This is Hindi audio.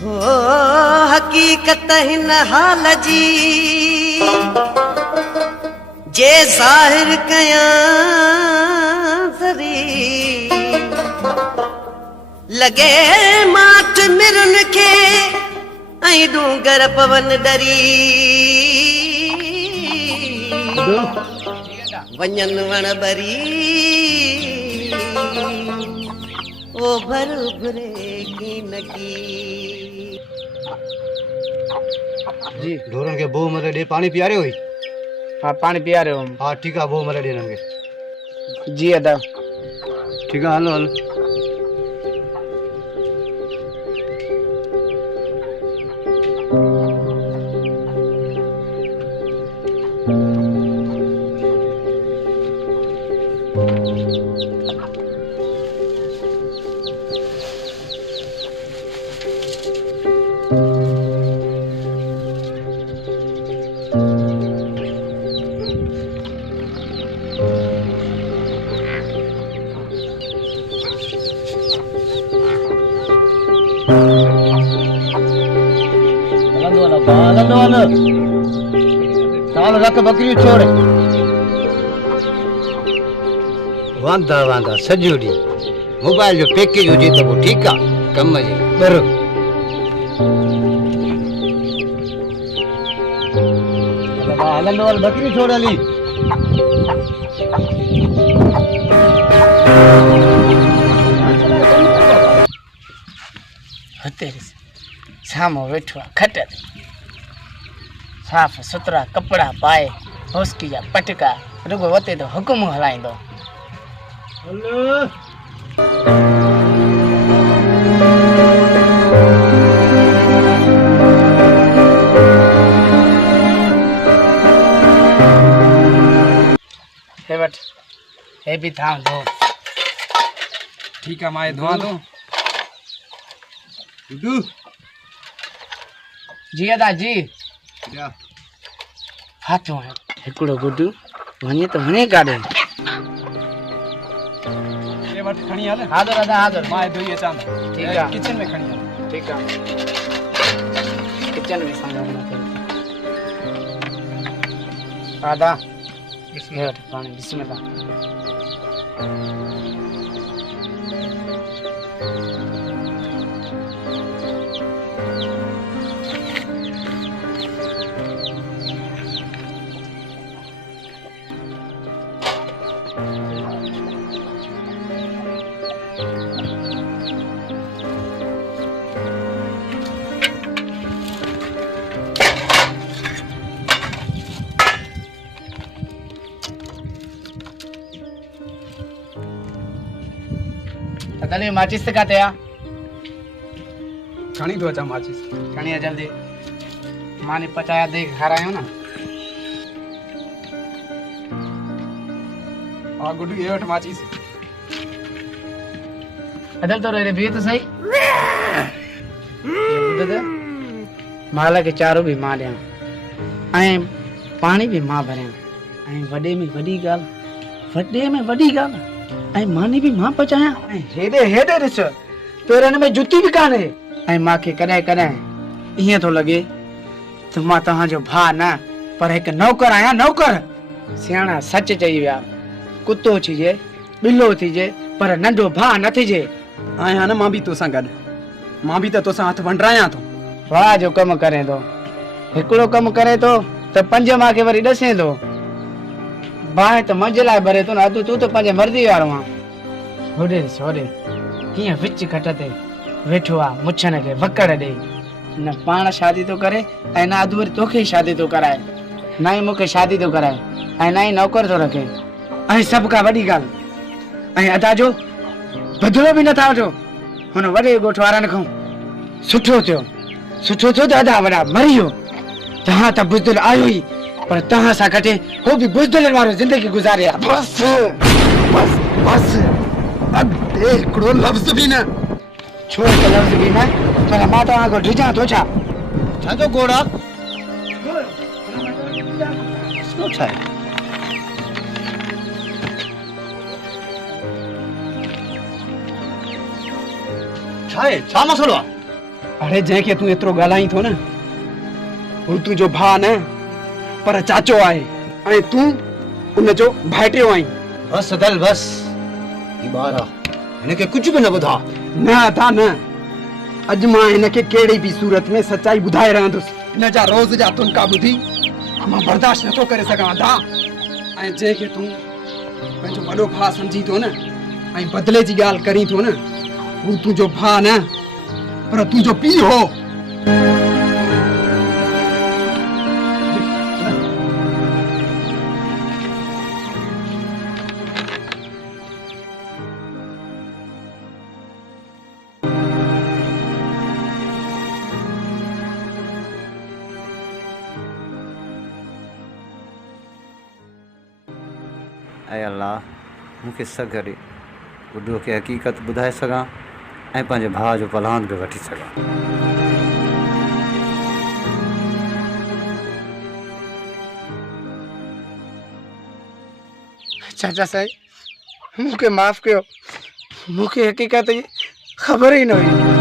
हो हकीकत हिन हाल जी जे ज़ाहिर कयां ज़री लगे माठ मिरन के ऐं डूंगर पवन डरी वञन वण बरी ओ भर भरे की नकी जी ढोरन के बो मरे दे पानी पिया रहे हुई। हाँ पानी पिया रहे हो हम। हाँ ठीक है बो मरे दे नंगे जी अदा ठीक है हलो हलो चाल रख बकरी छोड़ वांदा वांदा सजूरी मोबाइल जो पैकेज हुजे तो वो ठीक है कम जे बरो हलंदो वाल बकरी छोड़ हली तेरे सामो वेठो खट साफ सुथरा कपड़ा पाए होस्की जा पटका रुगो वते तो हुकुम हलाइंदो हे बट हे भी था दो ठीक है माए धुआ दो डूडू जी अदा जी क्या हाथों है हिकड़ो गुड्डू वने तो वने गाड़े ये बट खणी हाले हादर अदा हादर माए धोइए चांद ठीक है किचन में खणी हाले ठीक है किचन में संभालना आदा बिस्मिल्लाह पानी बिस्मिल्लाह तने माचिस से काटे या खणी धो चा माचिस कनिया जल्दी माने पचाया दे खा रहा हूं ना आ गुड्डू ये वठ माचिस अदल तो रे भी तो सही ये बुद्ध दे माला के चारों भी मां दे ऐ पानी भी मां भरे ऐ वडे में वडी गाल ऐ मानी भी मां पचाया ऐ हेडे रिस पेरन में जुती भी काने ऐ मां के कने कने इहे तो लगे तो मां तहां जो भा ना पर एक नौकर आया नौकर सियाणा सच चई विया कुत्तो थीजे बिल्लो थीजे पर नंढो भा न थीजे आया ना मां भी तोसां गड मां भी तो तोसां हथ वंडराया तो वाह जो कम करे तो हिकड़ो कम करे तो पंज मां के वरी दसे तो बाहे तो मंज लाए भरे तो ना तू तो पंज मर्जी वारो हां होडे किया विच खटते वेठो आ मुछन के वकड़ दे न पाण शादी तो करे ऐ ना अधूरी तोखे शादी तो कराए ना ही मुके शादी तो कराए ऐ ना ही नौकर तो रखे ऐ सब का वडी गाल ऐ अदा जो बदलो भी न था जो हुन वडे गोठ वारन खो सुठो थियो दादा वडा मरियो तहां त बुजदल आयो ही पर तहां सा कटे हो भी बुजदल वारो जिंदगी गुजारे बस अब एकड़ो लफ्ज भी ना छोड़ के लफ्ज भी ना पर माता को ढिजा तो छा तो गोड़ा स्लो छा छा मसलो अरे जंहिंखे तूं एतिरो ॻाल्हाई थो न हू तुंहिंजो भाउ न पर चाचो आहे ऐं तूं उनजो भाइटियो आहीं। बस अदल बस ही ॿार आहे हिनखे कुझु बि न ॿुधा। न अथा न, अॼु मां हिनखे कहिड़ी बि सूरत में सच्चाई ॿुधाए रहंदुसि। हिन जा रोज़ जा तुनका ॿुधी मां बर्दाश्त नथो करे सघां अथा। ऐं जंहिंखे तूं पंहिंजो वॾो भाउ सम्झी थो न ऐं बदिले जी ॻाल्हि करी थो न हू तुंहिंजो भाउ न पर तुंहिंजो पीउ हो। ऐं अल्लाह मूंखे सगरे ॿुढो खे हक़ीक़त ॿुधाए सघां ऐं पंहिंजे भाउ जो पलान बि वठी सघां। चाचा साईं मूंखे माफ़ कयो, मूंखे हक़ीक़त जी ख़बर ई न हुई।